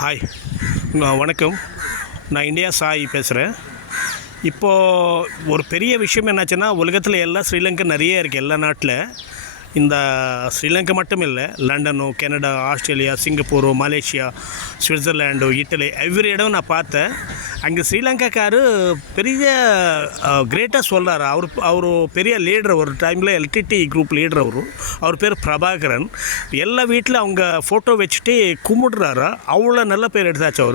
Hi, வணக்கம். நான் India Sai பேசுகிறேன். இப்போது ஒரு பெரிய விஷயம் என்னாச்சுன்னா, உலகத்தில் எல்லாம் ஸ்ரீலங்கா நிறைய இருக்குது. எல்லா நாட்டில் இந்த ஸ்ரீலங்கா மட்டும் இல்லை, London, Canada, Australia, Singapore, Malaysia, Switzerland, Italy, every இடம் நான் பார்த்தேன். அங்கே ஸ்ரீலங்காக்காரு பெரிய கிரேட்டாக சொல்கிறார். அவர் பெரிய லீடர். ஒரு டைமில் எல்டிடி குரூப் லீடர். அவர் பேர் பிரபாகரன். எல்லா வீட்டில் அவங்க ஃபோட்டோ வச்சுட்டு கும்பிடுறாரு. அவ்வளோ நல்ல பேர் எடுத்தாச்சு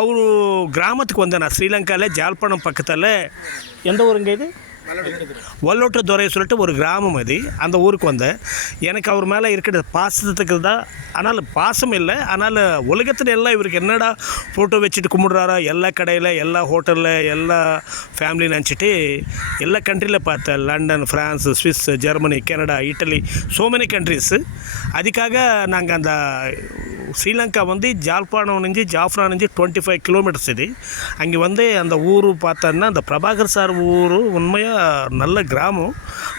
அவர் கிராமத்துக்கு வந்தேன் நான். ஸ்ரீலங்காவில் ஜாழ்ப்பாணம் பக்கத்தில் எந்த ஊருங்க இது? வல்லோட்டத்துறை சொல்லிட்டு ஒரு கிராமம் அது. அந்த ஊருக்கு வந்தேன். எனக்கு அவர் மேலே இருக்கிற பாசத்துக்கு தான். ஆனால் பாசம் இல்லை, ஆனால் உலகத்தில் எல்லாம் இவருக்கு என்னடா ஃபோட்டோ வச்சுட்டு கும்பிடுறாரா, எல்லா கடையில், எல்லா ஹோட்டலில், எல்லா ஃபேமிலி நினச்சிட்டு எல்லா கண்ட்ரியில் பார்த்தேன். London, France, Swiss, Germany, Canada, Italy, so many countries. அதுக்காக நாங்கள் அந்த ஸ்ரீலங்கா வந்து ஜாழ்ப்பாணம் நெஞ்சு ஜாஃப்ரா நெஞ்சு 25 கிலோமீட்டர்ஸ் இது. அங்கே வந்து அந்த ஊர் பார்த்தோன்னா அந்த பிரபாகர் சார் ஊர் உண்மையாக நல்ல கிராமம்.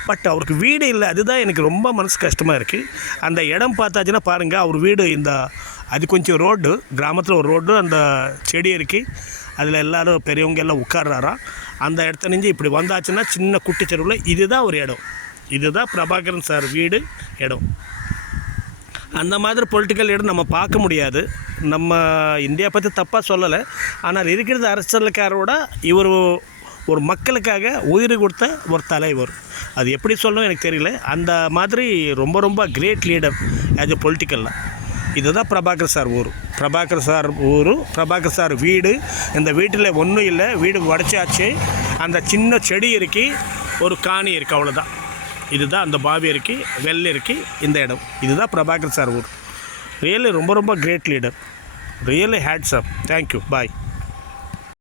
பட் அவருக்கு வீடு இல்லை. அதுதான் எனக்கு ரொம்ப மனசு கஷ்டமாக இருக்குது. அந்த இடம் பார்த்தாச்சுன்னா பாருங்கள், அவர் வீடு அது கொஞ்சம் ரோடு, கிராமத்தில் ஒரு ரோடு, அந்த செடி இருக்குது, அதில் எல்லோரும் பெரியவங்க எல்லாம் உட்கார்றாராம். அந்த இடத்த நெஞ்சு இப்படி வந்தாச்சுன்னா சின்ன குட்டி தெருவில் இதுதான் ஒரு இடம். இதுதான் பிரபாகரன் சார் வீடு இடம். அந்த மாதிரி பொலிட்டிக்கல் இடம் நம்ம பார்க்க முடியாது. நம்ம இந்தியா பற்றி தப்பாக சொல்லலை, ஆனால் இருக்கிறது அரசியலுக்காரோட இவர் ஒரு மக்களுக்காக உயிர் கொடுத்த ஒரு தலைவர். அது எப்படி சொல்லணும் எனக்கு தெரியல. அந்த மாதிரி ரொம்ப ரொம்ப கிரேட் லீடர் ஆஸ் எ பொலிட்டிக்கலில். இதுதான் பிரபாகர் சார் ஊர். பிரபாகர் சார் வீடு. இந்த வீட்டில் ஒன்றும் இல்லை, வீடு உடச்சாச்சு. அந்த சின்ன செடி இருக்கு, ஒரு காணி இருக்குது, அவ்வளோதான். இதுதான் அந்த பாவி இருக்குது, வெள்ளை இருக்குது இந்த இடம். இதுதான் பிரபாகர் சார் ஊர். ரியலி ரொம்ப ரொம்ப கிரேட் லீடர். ரியலி ஹேட்ஸ் அப். தேங்க்யூ. பாய்.